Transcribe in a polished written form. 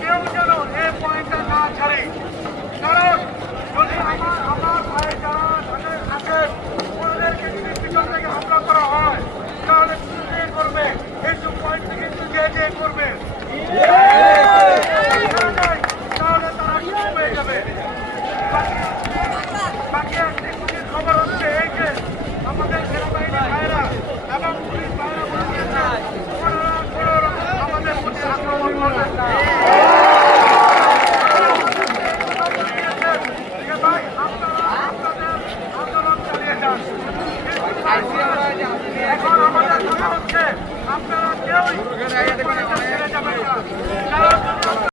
কেউ যেন এই পয়েন্টটা না ছাড়ে, কারণ যদি আমার ভাই যারা আছে ওদেরকে যদি পিছন থেকে হামলা করা হয় তাহলে কিন্তু করবে, এই পয়েন্ট কিন্তু যে করবে।